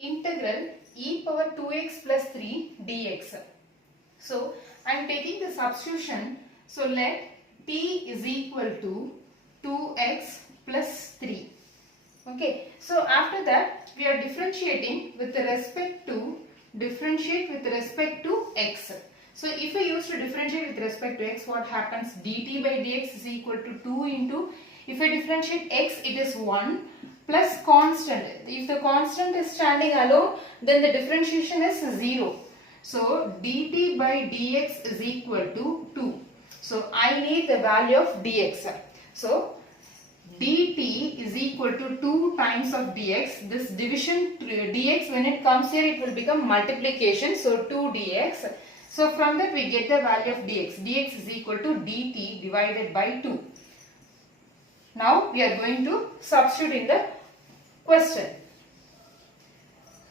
integral e power 2x plus 3 dx. So I am taking the substitution. So let t is equal to 2x plus 3. Okay. So after that we are differentiate with respect to x. So if I use to differentiate with respect to x, what happens? dt by dx is equal to 2 into, if I differentiate x, it is 1 plus constant. If the constant is standing alone, then the differentiation is 0. So dt by dx is equal to 2. So I need the value of dx. So dt is equal to 2 times of dx. This division dx, when it comes here, it will become multiplication. So 2 dx. So from that we get the value of dx. dx is equal to dt divided by 2. Now we are going to substitute in the question.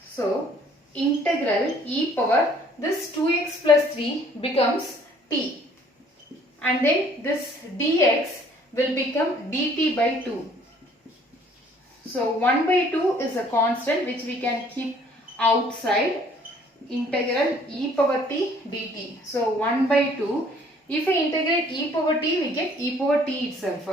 So integral e power, this 2x plus 3 becomes t, and then this dx will become dt by 2. So 1 by 2 is a constant which we can keep outside. Integral e power t dt. So 1 by 2. If I integrate e power t, we get e power t itself.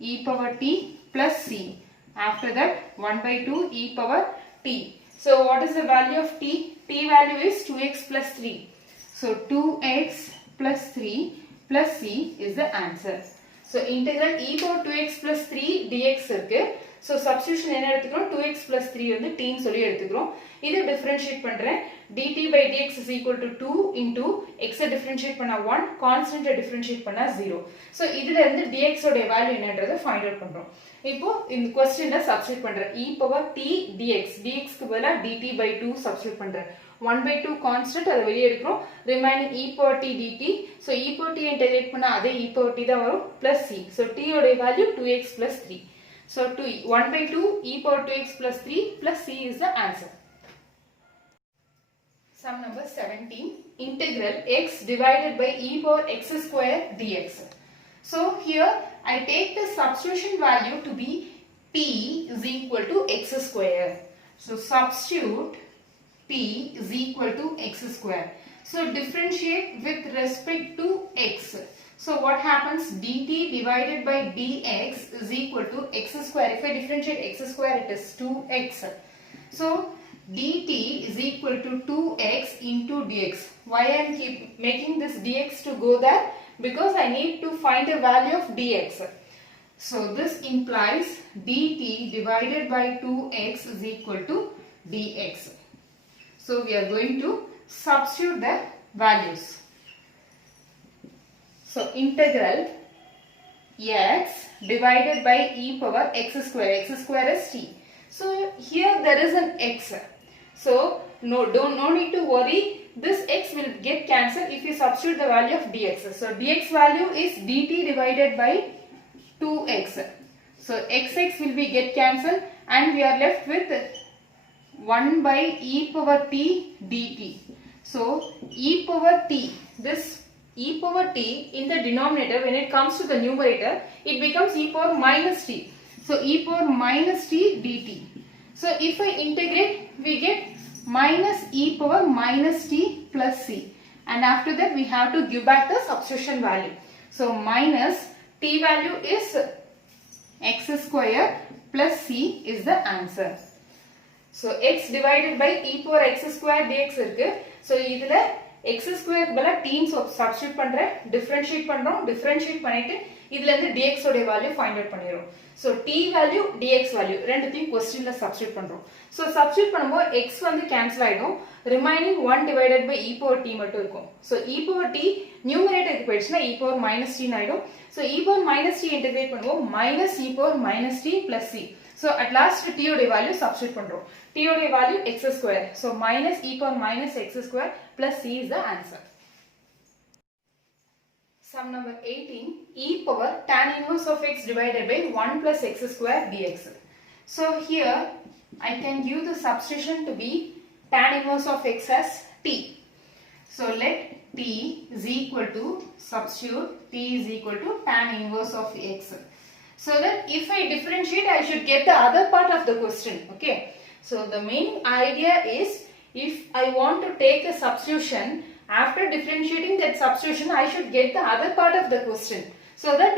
E power t plus c. After that 1 by 2 e power t. So what is the value of t? T value is 2x plus 3. So 2x plus 3 plus c is the answer. So integral e power 2x plus 3 dx irukku. So substitution என்ன எடுத்துக்கிறோம்? 2x plus 3 வந்து t ன்னு சொல்லி எடுத்துக்கிறோம். இதை differentiate பண்றேன். dt by dx is equal to 2 into x differentiate பண்ணா 1, constant differentiate பண்ணா 0. So இதுல இருந்து dx ஓட வேல்யூ என்னன்றதை find out பண்றோம். இப்போ இந்த क्वेश्चनல சப்ஸ்டிட்யூட் பண்றேன். e power t dx, dx க்கு பதிலா dt by 2 சப்ஸ்டிட்யூட் பண்றேன். 1 by 2 constant, அதை வெளியே எடுக்கிறோம். remaining e power t dt. So e power t integrate பண்ணா அதே e power t தான் வரும் plus c. So t ஓட value 2x plus 3. So 1 by 2 e power 2x plus 3 plus c is the answer. Sum number 17. Integral x divided by e power x square dx. So here I take the substitution value to be t is equal to x square. So substitute t is equal to x square. So differentiate with respect to x. So what happens? dt divided by dx is equal to x square. If I differentiate x square, it is 2x. So dt is equal to 2x into dx. Why I am making this dx to go there? Because I need to find the value of dx. So this implies dt divided by 2x is equal to dx. So we are going to substitute the values. So integral x divided by e power x square is t. So here there is an x. So no need to worry. This x will get cancelled if you substitute the value of dx. So dx value is dt divided by 2x. So xx will be get cancelled and we are left with 1 by e power t dt. So e power t, this e power t in the denominator, when it comes to the numerator, it becomes e power minus t. So e power minus t dt. So if I integrate, we get minus e power minus t plus c. And after that we have to give back the substitution value. So minus t value is x square plus c is the answer. So x divided by e power x square dx இருக்கு. So இதுல x square பதிலா t ன்னு substitute பண்றேன். differentiate பண்றோம். differentiate பண்ணிட்டு இதுல இருந்து dx ஓட வேல்யூ ஃபைண்ட் அவுட் பண்ணிரோம். So t value dx value ரெண்டுத்தையும் क्वेश्चनல சப்ஸ்டிட்யூட் பண்றோம். So சப்ஸ்டிட்யூட் பண்ணும்போது x வந்து கேன்சல் ஆயிடும். Remaining 1 divided by e power t மட்டும் இருக்கும். So e power t நியூமரேட்டருக்கு போயிடுச்சுனா e power minus t ஆயிடும். So e power minus t integrate பண்ணுவோம் minus e power minus t plus c. So at last t ஓட value substitute பண்றோம். t ஓட value x square. So minus e power minus x square plus c is the answer. Sum number 18. E power tan inverse of x divided by 1 plus x square dx. So here I can give the substitution to be tan inverse of x as t. So let t is equal to, substitute t is equal to tan inverse of x. So that if I differentiate, I should get the other part of the question. Okay. So the main idea is, if I want to take a substitution, after differentiating that substitution, I should get the other part of the question, so that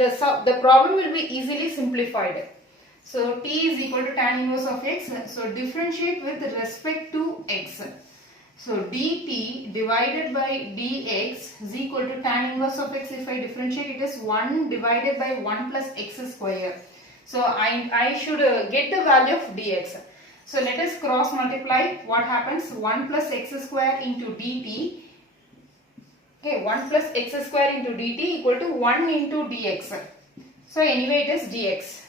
the problem will be easily simplified. So t is equal to tan inverse of x. So differentiate with respect to x. So dt divided by dx is equal to tan inverse of x. If I differentiate, it is 1 divided by 1 plus x square. So I should get the value of dx. So let us cross multiply. What happens? 1 plus x square into dt. Okay, 1 plus x square into dt equal to 1 into dx. So anyway, it is dx.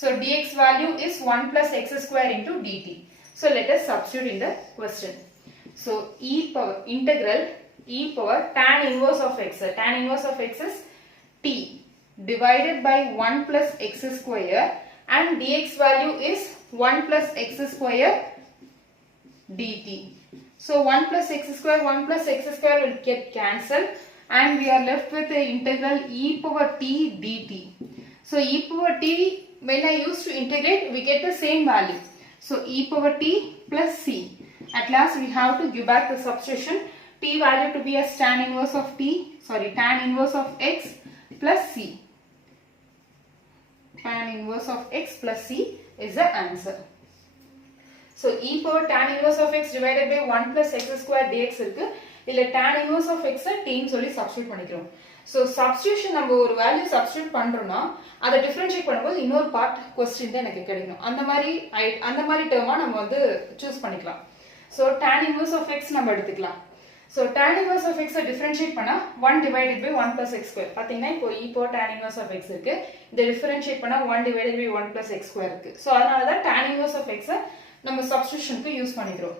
So dx value is 1 plus x square into dt. So let us substitute in the question. So integral e power tan inverse of x. Tan inverse of x is t divided by 1 plus x square, and dx value is 1 plus x square dt. So 1 plus x square will get cancelled, and we are left with the integral e power t dt. So e power t, when I used to integrate, we get the same value. So e power t plus c. At last we have to give back the substitution. T value to be as tan inverse of x plus c. Tan inverse of x plus c is the answer. So e power tan inverse of x divided by 1 plus x square dx இருக்கு. இல்ல tan inverse of x t ன்னு சொல்லி substitute பண்ணிக்கிறோம். So substitution நம்ம ஒரு value substitute பண்றோம்னா அதை differentiate பண்ணும்போது இன்னொரு part question தான் எனக்கு கிடைக்கும். அந்த மாதிரி term நம்ம வந்து choose பண்ணிக்கலாம். So tan inverse of x நம்ம எடுத்துக்கலாம். So tan inverse of x differentiate பண்ணா 1 divided by 1 plus x square. பாத்தீங்கன்னா இப்போ e power tan inverse of x இருக்கு. இதை differentiate பண்ணா 1 divided by 1 plus x square இருக்கு. So அதனால தான் tan inverse of x நம்ம substitutionக்கு யூஸ் பண்ணிக்கிறோம்.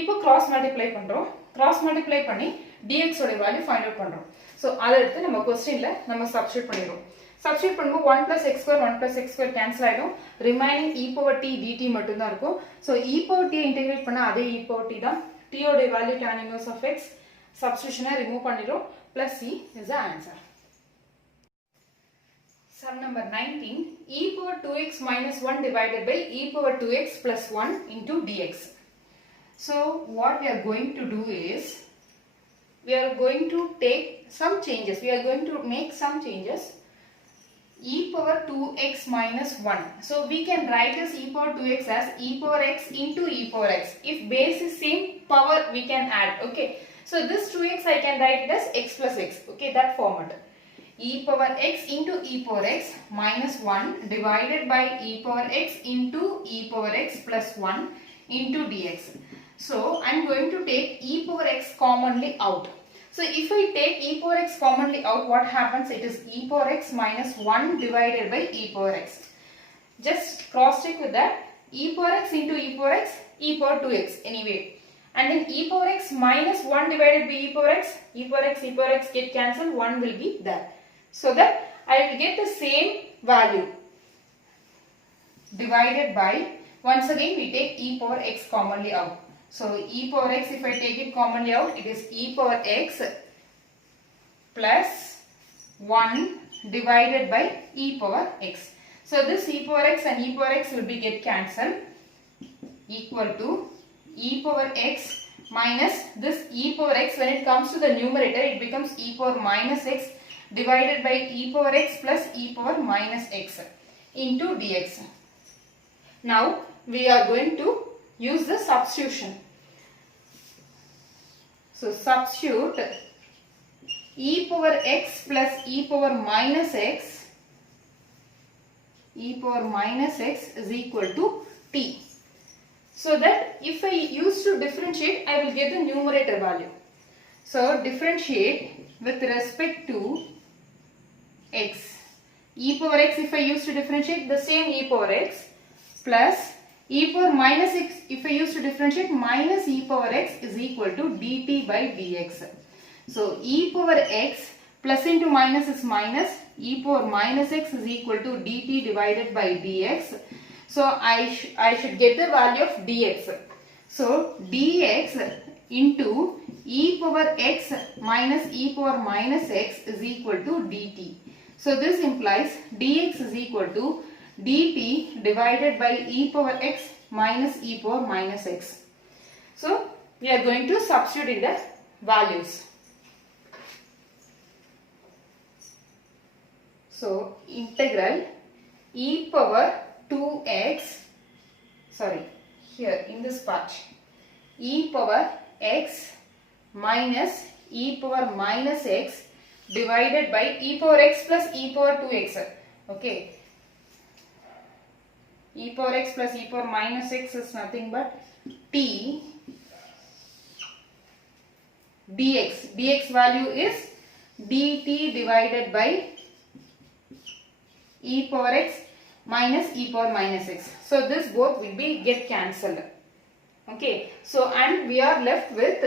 இப்போ cross multiply பண்றோம். cross multiply பண்ணி dx ஓட வேல்யூ ஃபைண்ட் அவுட் பண்றோம். So அதை எடுத்து நம்ம क्वेश्चनல நம்ம substitute பண்ணிரோம். Substitute பண்ணும்போது 1 plus x square cancel ஆயிடும். remaining e power t dt மட்டும் தான் இருக்கும். So e power t integrate பண்ணா அதே e power t தான். t ஓட value tan inverse of x. substitution remove பண்ணிரோம். plus c is the answer. Sum number 19, e power 2x minus 1 divided by e power 2x plus 1 into dx. So what we are going to do is, we are going to take some changes. We are going to make some changes. E power 2x minus 1. So we can write this e power 2x as e power x into e power x. If base is same, power we can add. Okay. So this 2x I can write it as x plus x. Okay, that format. E power x into e power x minus 1 divided by e power x into e power x plus 1 into dx. So I am going to take e power x commonly out. So if I take e power x commonly out, what happens? It is e power x minus 1 divided by e power x. Just cross check with that. E power x into e power x, e power 2x anyway. And then e power x minus 1 divided by e power x get cancelled, 1 will be there. So that I will get the same value divided by, once again we take e power x commonly out. So e power x, if I take it commonly out, it is e power x plus 1 divided by e power x. So this e power x and e power x will be get cancelled, equal to e power x minus this e power x. When it comes to the numerator, it becomes e power minus x divided by e power x plus e power minus x into dx. Now we are going to use the substitution. So substitute e power x plus e power minus x is equal to t. So that if I use to differentiate, I will get the numerator value. So differentiate with respect to x. E power x, if I use to differentiate, the same e power x plus e power minus x, if I use to differentiate, minus e power x is equal to dt by dx. So e power x plus into minus is minus, e power minus x is equal to dt divided by dx. So I should get the value of dx. So dx into e power x minus e power minus x is equal to dt. So this implies dx is equal to dt divided by e power x minus e power minus x. So we are going to substitute in the values. So integral e power 2x, sorry, here in this part, e power x minus e power minus x divided by e power x plus e power 2x. Okay, e power x plus e power minus x is nothing but t dx. Dx value is dt divided by e power x minus e power minus x. So this both will be get cancelled. Okay, so and we are left with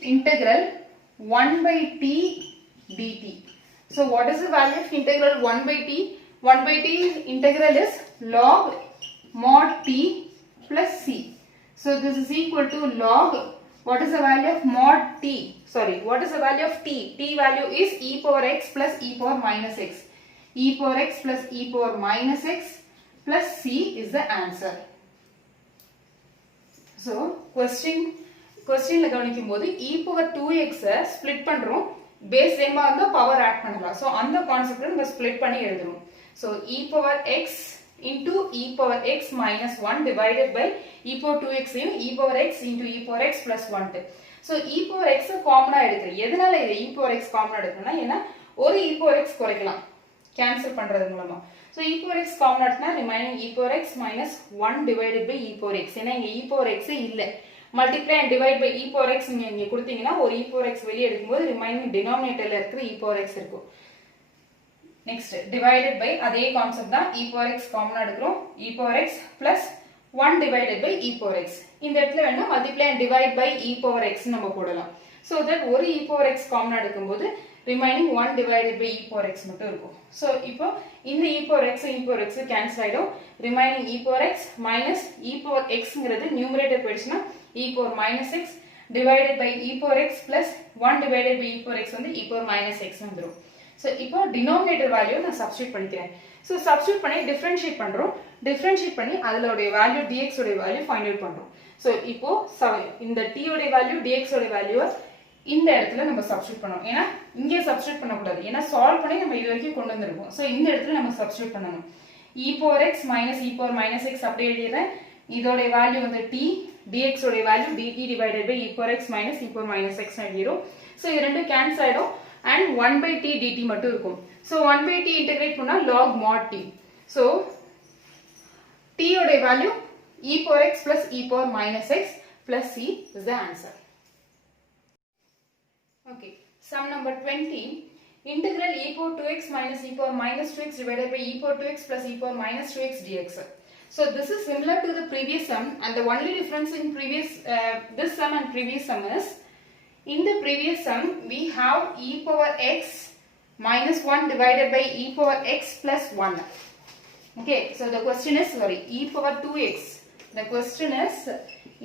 integral 1 by t dt. So what is the value of integral 1 by t? 1 by t integral is log mod t plus c. So this is equal to log, what is the value of mod t? Sorry, what is the value of t? T value is e power x plus e power minus x. E power x plus e power minus x plus c is the answer. So question la கவனிக்கும்போது e power 2x split பண்றோம், base same ஆ இருந்தா power add பண்ணலாம். So அந்த கான்செப்ட்ல நம்ம split பண்ணி எழுதணும். So e power x into e power x minus 1 divided by e power 2x e power x into e power x plus 1. So e power x காமனா எடுக்கிறேன். எதனால இது e power x காமனா எடுக்கணும்னா, ஏன்னா ஒரு e power x குறைக்கலாம் cancel பண்றது மூலமா. So e power x காமனா எடுத்தா remaining e power x minus 1 divided by e power x. ஏன்னா இங்க e power x இல்ல. Multiply and divide by e power x நீங்க கொடுத்தீங்கன்னா ஒரு e power x வெளிய எடுக்கும்போது remaining denominatorல இருக்கிற e power x இருக்கும். Next divided by அதே கான்செப்ட் தான், e power x காமனா எடுக்கிறோம், e power x plus 1 divided by e power x. இந்த இடத்துல வேணா multiply and divide by e power x நம்ம போடலாம். So that ஒரு e power x காமனா எடுக்கும்போது remaining 1 divided by e power x மட்டும் இருக்கும். So இப்போ இந்த e power x cancel ஆயிடும். remaining e power x minus e power xங்கிறது numerator போயிடுச்சுனா e power minus x divided by e power x plus 1 divided by e power x வந்து e power minus x வந்துரும். So இப்போ denominator value நான் substitute பண்ணிக்கிறேன். So substitute பண்ணி differentiate பண்றோம். differentiate பண்ணி அதோட value dx ஓட value find out பண்றோம். So இப்போ இந்த t ஓட value dx ஓட value இந்த இடத்துல நம்ம substitute பண்ணனும். ஏனா இங்கே substitute பண்ண கூடாது. ஏனா solve பண்ணி நம்ம இது வரைக்கும் கொண்டு வந்திருக்கோம். So இந்த இடத்துல நம்ம substitute பண்ணனும். e power x minus e power minus x அப்படியே எழுதிறேன். இதோட value வந்து t, dx ஓட value dt divided by e power x minus e power minus x எழுதிரோம். So இது ரெண்டும் cancel ஆயிடும் and 1 by t dt மட்டும் இருக்கும். So 1 by t integrate பண்ணா log mod t. So t ஓட value e power x plus e power minus x plus c is the answer. Okay, sum number 20. Integral e power 2x minus e power minus 2x divided by e power 2x plus e power minus 2x dx. So this is similar to the previous sum, and the only difference in this sum and previous sum is, in the previous sum we have e power x minus 1 divided by e power x plus 1. Okay, so the question is, sorry, e power 2x. The question is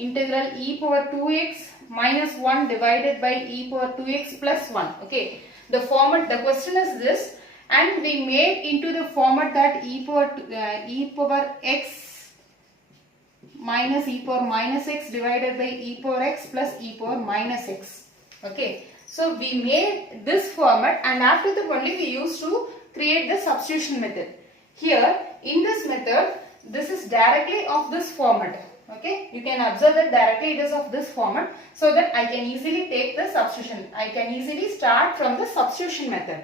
integral e power 2x minus 1 divided by e power 2x plus 1. Okay, the question is this, and we made into the format that e power x minus e power minus x divided by e power x plus e power minus x. Okay, so we made this format, and after that only we used to create the substitution method. Here in this method, this is directly of this format. Okay, you can observe that directly it is of this format, so that I can easily take the substitution. I can easily start from the substitution method.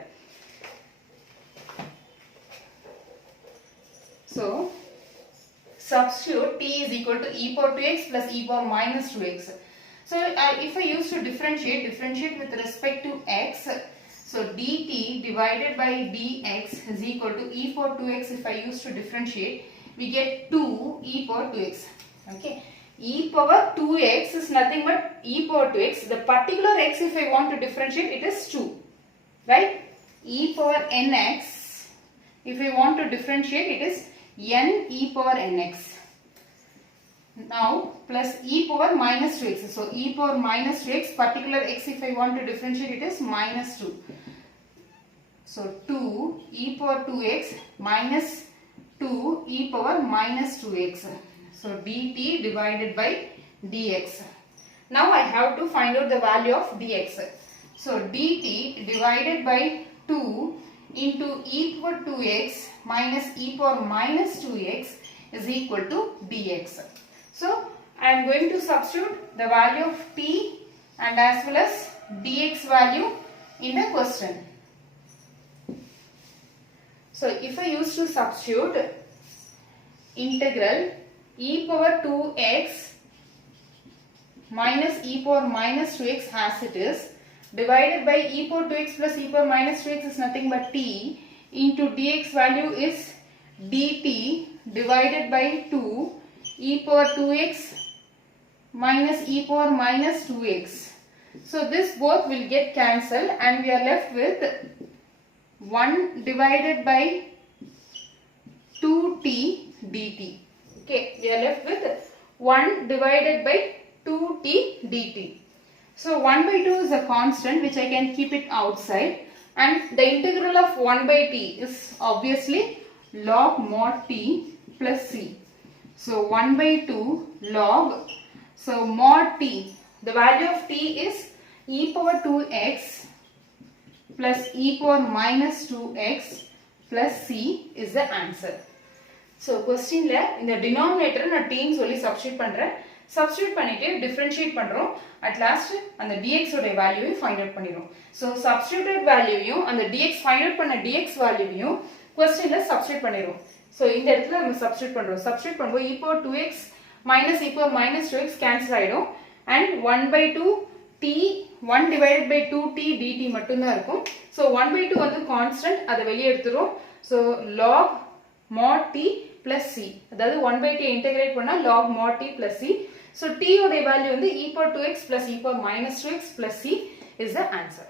So substitute t is equal to e power 2x plus e power minus 2x. So if I use to differentiate with respect to x, so dt divided by dx is equal to e power 2x. If I use to differentiate, we get 2 e power 2x. Okay, e power 2x is nothing but e power 2x. The particular x, if I want to differentiate, it is 2, right? E power nx, if I want to differentiate, it is n e power nx. Now plus e power minus 2x. So e power minus 2x, particular x, if I want to differentiate, it is minus 2. So 2 e power 2x minus 2 e power minus 2x. So dt divided by dx. Now I have to find out the value of dx. So dt divided by 2 into e power 2x minus e power minus 2x is equal to dx. So I am going to substitute the value of t and as well as dx value in the question. So if I used to substitute integral e power 2x minus e power minus 2x as it is divided by e power 2x plus e power minus 2x is nothing but t into dx value is dt divided by 2 e power 2x minus e power minus 2x. So this both will get cancelled and we are left with 1 divided by 2t dt. Okay, we are left with 1 divided by 2t dt. So 1 by 2 is a constant which I can keep it outside, and the integral of 1 by t is obviously log mod t plus c. So 1 by 2 log, so mod t, the value of t is e power 2x plus e power minus 2x plus c is the answer. So question la in the denominator na t nu solli substitute பண்றேன். Substitute பண்ணிட்டு differentiate பண்றோம். At last அந்த dx ஓட value find out பண்ணிரோம். So substituted value and the dx find out பண்ண dx value question la substitute பண்ணிரோம். So இந்த இடத்துல நம்ம substitute பண்றோம். Substitute பண்ணும்போது e power 2x minus e power minus 2x cancel ஆயிடும் and 1 by 2 t 1 divided by 2t dt மட்டும் தான் இருக்கும். So 1 by 2 வந்து constant, அதை வெளியே எடுத்துறோம். So log mod t plus c, அதாவது 1 by t integrate பண்ணா log mod t plus c. So t உடைய value வந்து e power 2x plus e power minus 2x plus c is the answer.